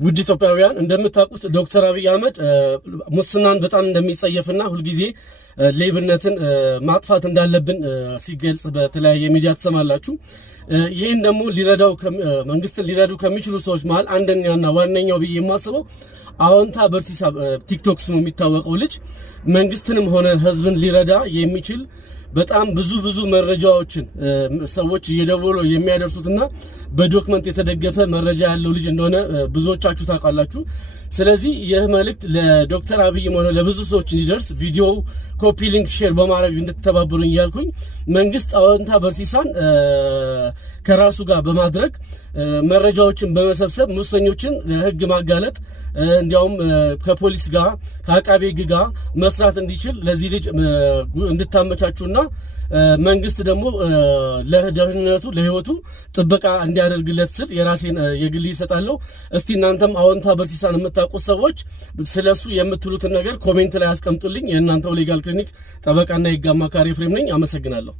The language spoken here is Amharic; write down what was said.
ውድ ኢትዮጵያውያን እንደምታውቁት ዶክተር አብይ አህመድ ሙስናን በጣም እንደሚጸየፍና ሁሉ ጊዜ ሌብነትን ማጥፋት እንዳለብን ሲገልጽ በተለያየ ሚዲያ ተሰማላችሁ። ይሄን ደግሞ መንግስትን ሊረዱ ከሚችሉ ሰዎች መሃል አንደኛና ዋነኛው ብዬ የማስበው አዎንታ በርሲሳ ቲክቶክ ስሙ የሚታወቀው ልጅ መንግስትንም ሆነ ህዝብን ሊረዳ የሚችል በጣም ብዙ መረጃዎችን ሰዎች እየደወሉ የሚያደርሱትና በዶክመንት የተደገፈ መረጃ ያለው ልጅ እንደሆነ ብዙዎቻችሁ ታውቃላችሁ። ስለዚህ ይህ መልእክት ለዶክተር አብይ ሆነ ለብዙ ሰዎች እንዲደርስ ቪዲዮ ኮፒ ሊንክ ሼር በማድረግ እንድትተባበሩኝ ያልኩኝ መንግስት አዎንታ በርሲሳን ከራሱ ጋር በማድረግ መረጃዎችን በመሰብሰብ ሙሰኞችን ለህግ ማጋለጥ እንዲያውም ከፖሊስ ጋር ከአቃቤ ህግ ጋር መስራት እንዲችል ለዚህ ልጅ እንድታመቻቹና መንግስት ደግሞ ለደህንነቱ ለህይወቱ ጥበቃ እንዲያደርግለት ስል የራሴን የግል ይሰጣለሁ። እስቲ እናንተም አዎንታ በርሲሳን የምታውቁ ሰዎች ስለሱ የምትሉትን ነገር ኮሜንት ላይ አስቀምጡልኝ። የእናንተው ሌጋል ክሊኒክ ጠበቃና የህግ አማካሪ ኤፍሬም ነኝ። አመሰግናለሁ።